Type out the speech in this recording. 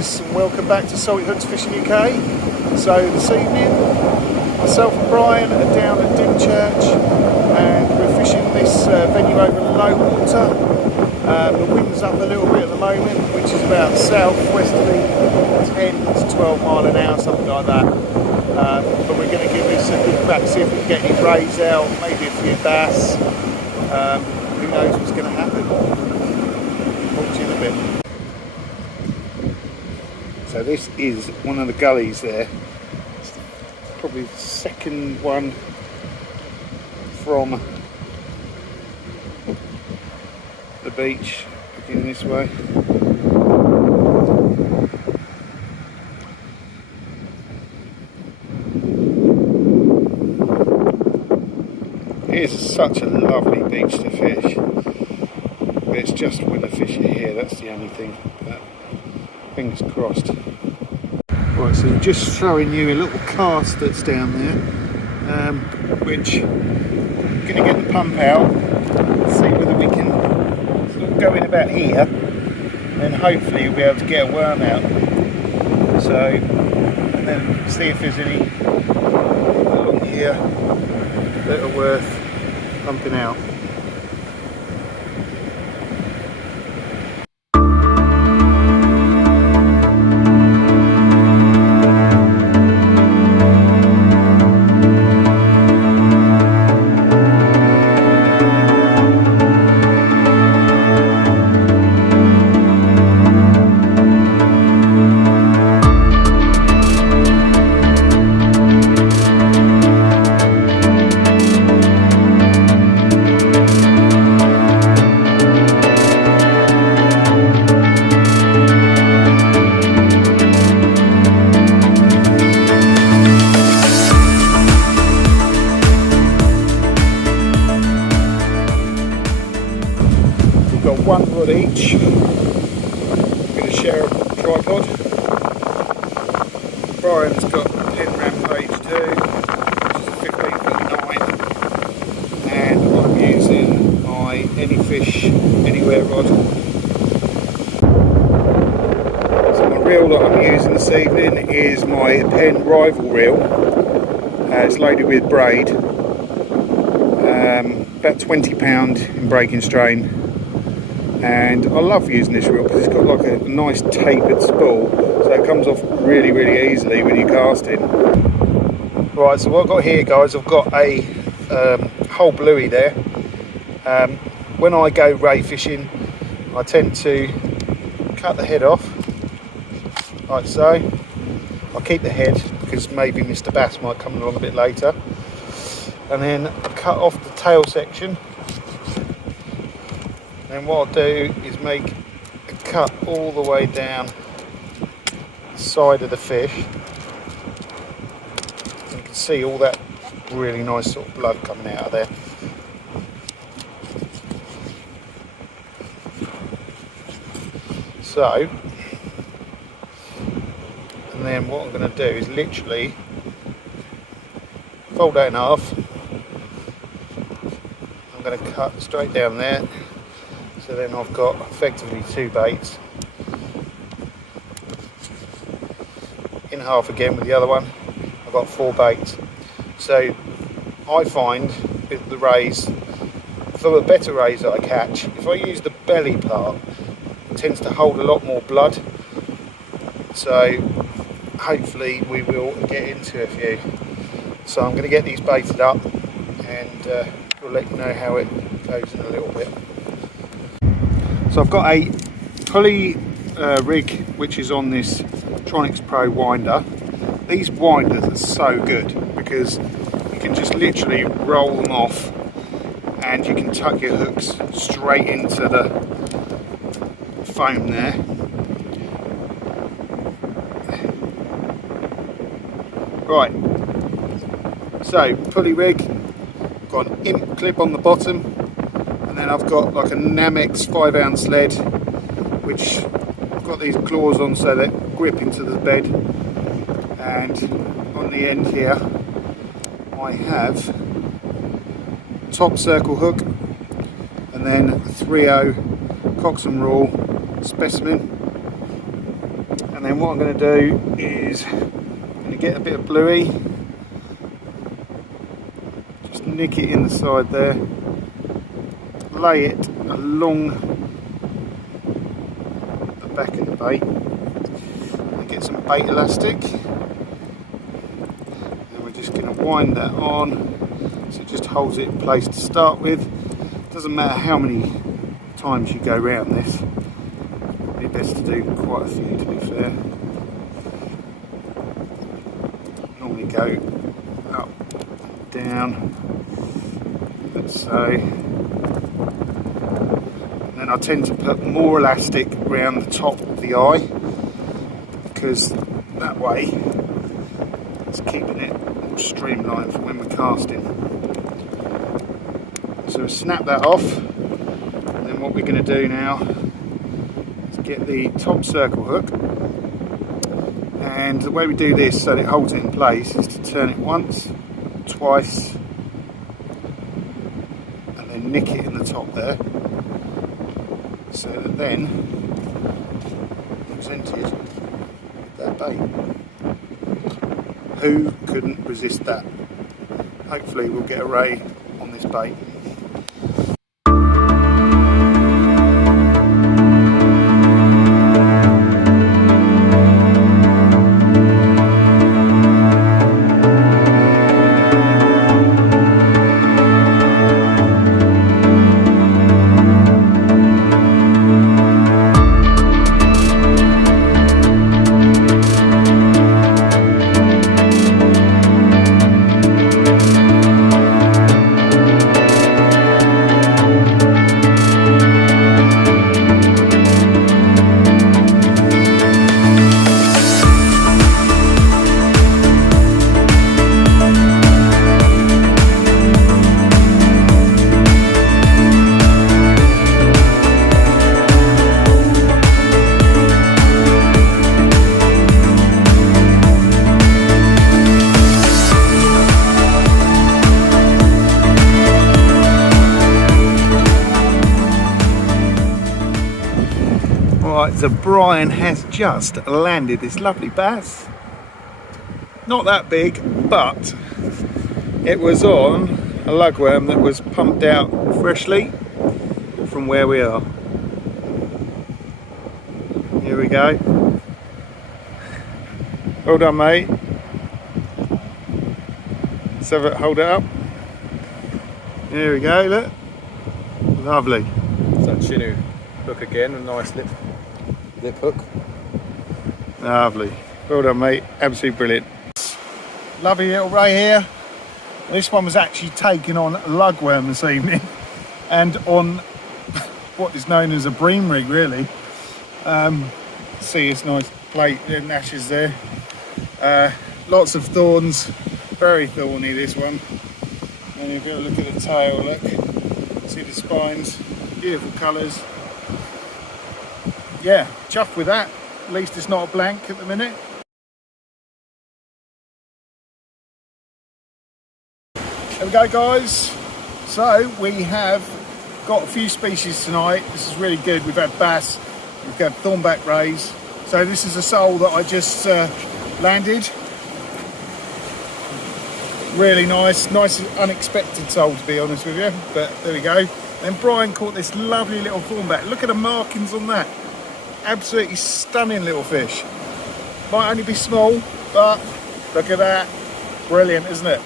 guys, and welcome back to Salty Hooks Fishing UK. So this evening, myself and Brian are down at Dymchurch and we're fishing this venue over low water. The wind's up a little bit at the moment, which is about southwesterly 10 to 12 mile an hour, something like that. But we're going to give this a good crack, see if we can get any rays out, maybe a few bass. Who knows what's going to happen. Talk to you in a bit. So this is one of the gullies there. It's probably the second one from the beach, looking this way. It is such a lovely beach to fish, but it's just when the fish are here, that's the only thing. But fingers crossed. Right, so just showing you a little cast that's down there, which I'm going to get the pump out, see whether we can sort of go in about here, and hopefully we'll be able to get a worm out. So, and then see if there's any along here that are worth pumping out. Got one rod each. I'm going to share a tripod. Brian's got a Pin Rampage 2, which is a 15.9, and I'm using my Any Fish Anywhere rod. So my reel that I'm using this evening is my Penn Rival reel. It's loaded with braid, about £20 in breaking strain. And I love using this reel because it's got like a nice tapered spool, so it comes off really easily when you cast it. Right, so what I've got here, guys, I've got a whole bluey there. When I go ray fishing, I tend to cut the head off like so. I'll keep the head because maybe Mr. Bass might come along a bit later, and then cut off the tail section. Then what I'll do is make a cut all the way down the side of the fish. And you can see all that really nice sort of blood coming out of there. So, and then what I'm going to do is literally fold that in half. I'm going to cut straight down there. So then I've got effectively two baits. In half again with the other one, I've got four baits. So I find with the rays, for the better rays that I catch, if I use the belly part, it tends to hold a lot more blood. So hopefully we will get into a few. So I'm going to get these baited up and we'll let you know how it goes in a little bit. So I've got a pulley rig which is on this Tronics Pro winder. These winders are so good because you can just literally roll them off and you can tuck your hooks straight into the foam there. Right, so pulley rig, got an imp clip on the bottom. And then I've got like a Namex 5-ounce lead, which I've got these claws on so they grip into the bed. And on the end here, I have top circle hook, and then a 3/0 Cox and Rawl specimen, and then what I'm going to do is I'm going to get a bit of bluey, just nick it in the side there, lay it along the back of the bait, and get some bait elastic, and we're just going to wind that on so it just holds it in place to start with. Doesn't matter how many times you go around this, probably best to do quite a few, to be fair. Normally go up, down, let's say, and then I tend to put more elastic around the top of the eye, because that way it's keeping it more streamlined for when we're casting. So we snap that off, and then what we're going to do now is get the top circle hook, and the way we do this so that it holds it in place is to turn it once, twice, and then nick it in the top there, so that then you're presented with that bait. Who couldn't resist that? Hopefully we'll get a ray on this bait. Right, so Brian has just landed this lovely bass. Not that big, but it was on a lugworm that was pumped out freshly from where we are. Here we go. Well done, mate. So hold it up. Here we go, look. Lovely. So Chinu hook again, a nice lip hook. Lovely. Well done, mate. Absolutely brilliant. Lovely little ray here. This one was actually taken on lugworm this evening and on what is known as a bream rig, really. See this nice plate and ashes there. Lots of thorns, very thorny this one. And if you look at the tail, look, see the spines, beautiful colours. Yeah, chuffed with that. At least it's not a blank at the minute. There we go, guys. So we have got a few species tonight. This is really good. We've had bass, we've got thornback rays. So this is a sole that I just landed. Really nice unexpected sole, to be honest with you, but there we go. Then Brian caught this lovely little thornback. Look at the markings on that. Absolutely stunning little fish. Might only be small, but look at that. Brilliant, isn't it?